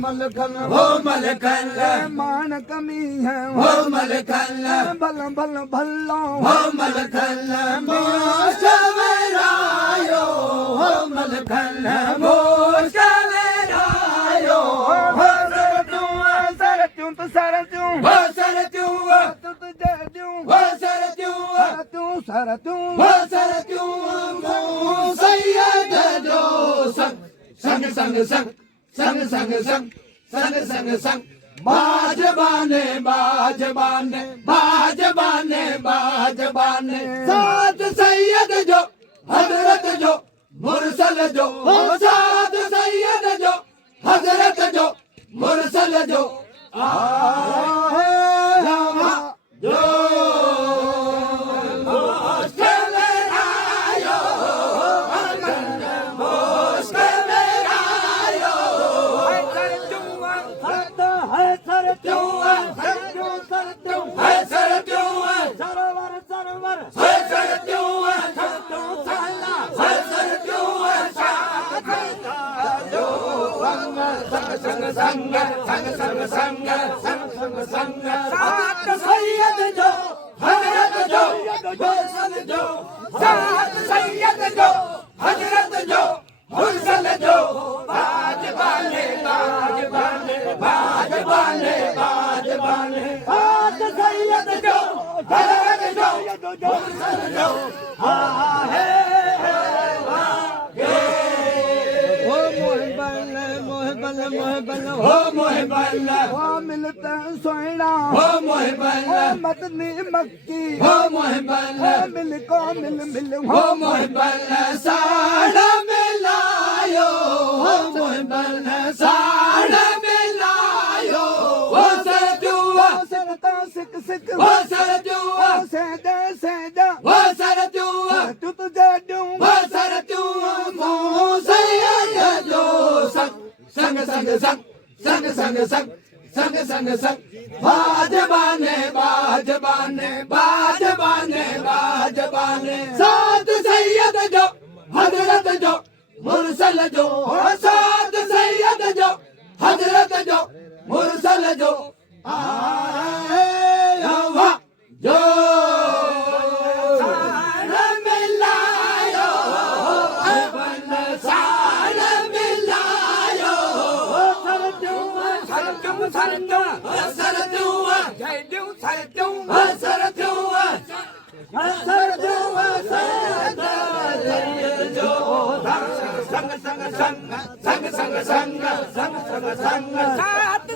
मलखन हो मलखन मान कमी है हो मलखन भल भल भल्लो हो मलखन मोशवरायो हो मलखन मोशवरायो हो सरत्यूं तो सरत्यूं हो सरत्यूं तू तुझे दूं हो सरत्यूं सरत्यूं हो सरत्यूं सैयद जो संग संग संग संग संग संग संग संग संग संग बाजबाने बाजबाने बाजबाने बाजबाने साथ सैयद जो हजरत जो मुरसल जो साथ सैयद जो हजरत जो मुरसल जो जो संग संग संग संग संग संग संग संग साथ सैयद जो हजरत जो मुरसल जो साथ सैयद जो हजरत जो मुरसल जो बाजबाने बाजबाने बाजबाने बाजबाने साथ सैयद जो हजरत जो मुरसल जो है हो मोहबल हो मिलते सोना हो मोहबल मदनी मक्की हो मोहबल मिल को मिल मिल हो मोहबल साड़ा मिलायो हो मोहबल साड़ा मिलायो हो सरजुआ सरता सिक सिक हो सरजुआ सेदा सेदा हो सरजुआ तू तुझे दूं हो सरजुआ सैयद जो संग संग संग संग संग संग संग संग संग संग बाजबाने बाजबाने बाजबाने बाजबाने साथ सैयद जो हजरत जो मुरसल जो साथ सैयद जो हजरत जो मुरसल जो जो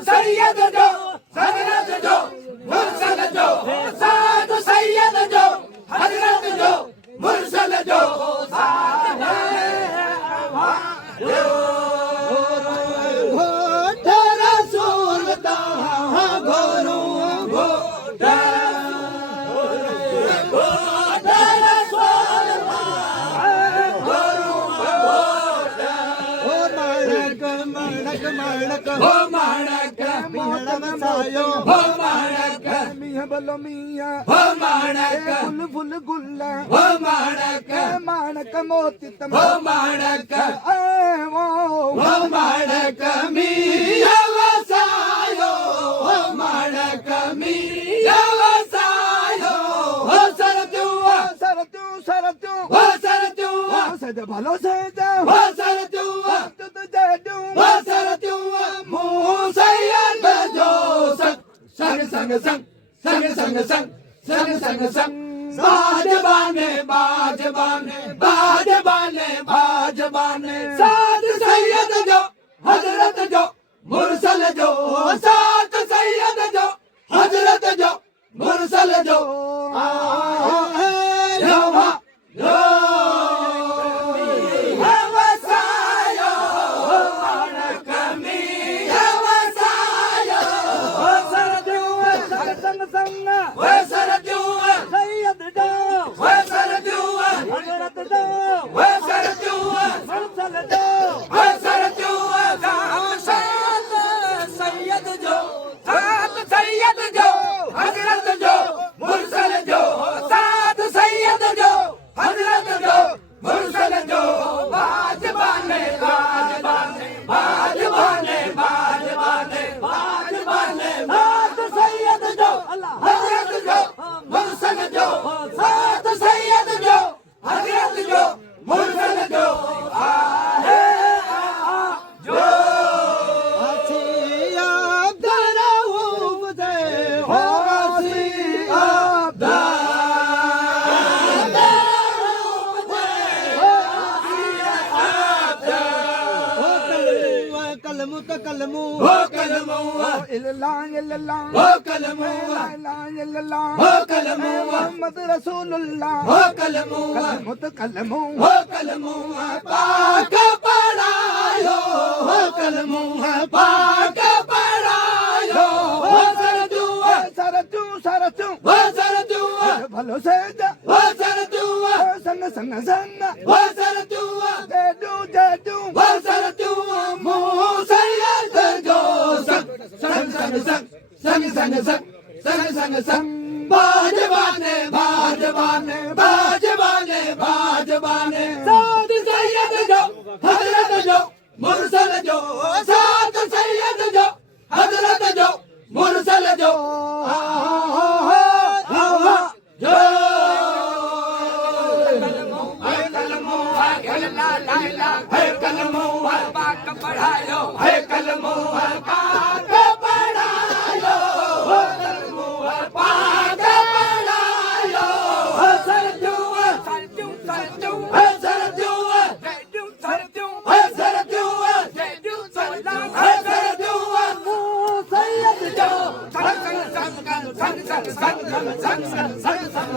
सैयद जो हजरत जो मुरसल जो साथ सैयद जो हजरत जो मुरसल जो हो माणक हो माणक मिया बलो मिया हो माणक फुल फुल गुल्ला हो माणक माणक मोती तम हो माणक वो हो माणक मिया वसायो हो माणक मिया वसायो हो सरजुआ सरत्यूं सरत्यूं हो सरजुआ सद भलो सदा हो सरजुआ तू तुझे दूं हो सरजुआ सैयद जो संग संग संग संग संग संग संग संग संग संग बाजबाने बाजबाने बाजबाने बाजबाने साथ सैयद जो हजरत जो मुरसल जो साथ सैयद जो हजरत जो मुरसल जो सैयद जो हजरत जो मुरसल जो कलमू हो कलमू इल्लल्लाह इल्लल्लाह हो कलमू ला इलाहा इल्लल्लाह हो कलमू मोहम्मद रसूलुल्लाह हो कलमू कलमू हो कलमू पाक पढ़ायो हो कलमू पाक पढ़ायो हो सरदुआ सरतू हो सरदुआ भलो से जा हो सरदुआ संग संग संग हो सरदुआ जदू हो सरदुआ मुसैयद जो संग संग संग संग संग संग संग संग संग बाजवाने बाजवाने बाजवाने बाजवाने साथ सैयद जो हजरत जो मुरसल जो साथ सैयद जो हजरत जो मुरसल जो जो है कलमो पाक पढ़ायो है कलमो पाक पढ़ायो कलमो पाक पढ़ायो सरजुआ सरजुआ सरजुआ सरजुआ सरजुआ सैयद जो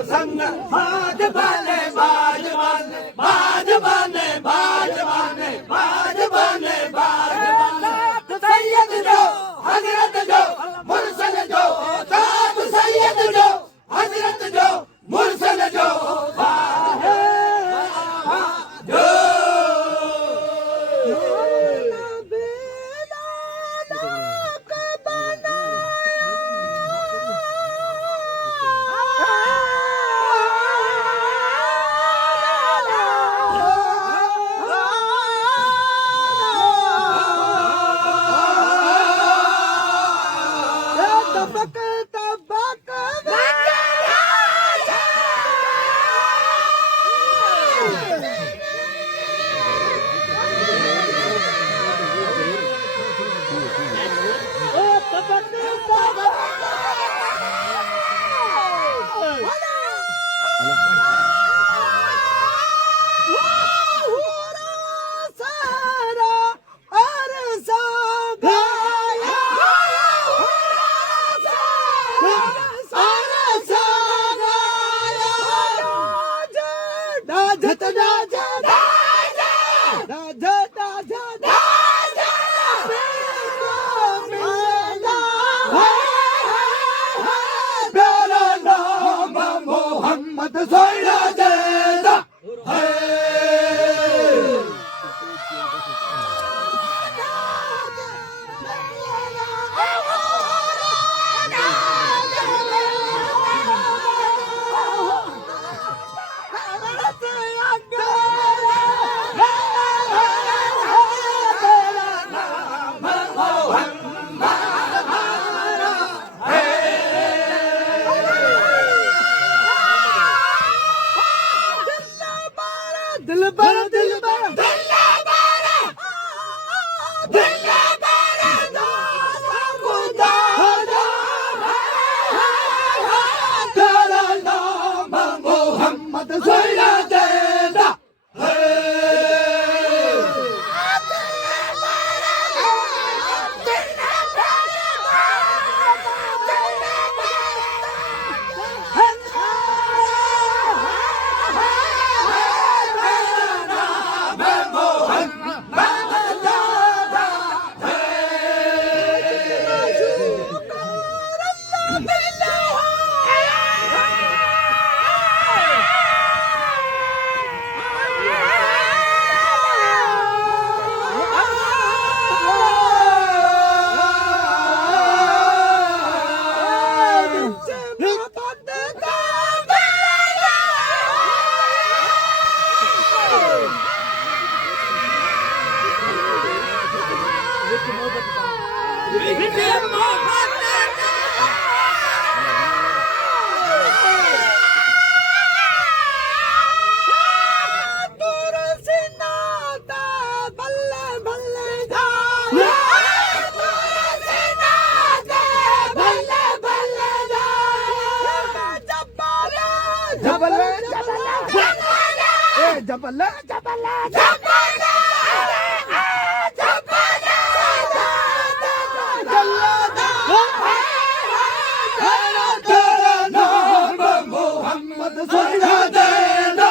संग बाज बाने बाज बाने बाज बाने बाज बाने बाज बाने बाज सैयद जो हजरत जो मुरसल जो साथ सैयद जो हजरत जो मुरसल जो जो मोहम्मद सोना देदा जबला जल्लादा तेरा नाम मोहम्मद सुना देना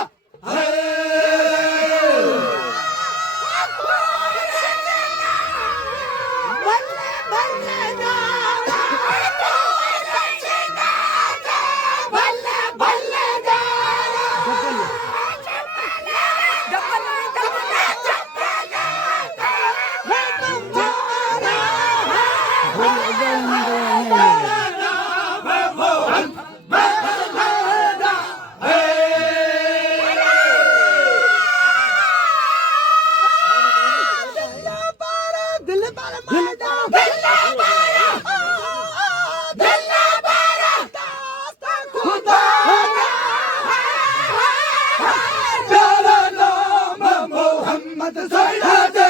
तेरा नाम मोहम्मद सुना दे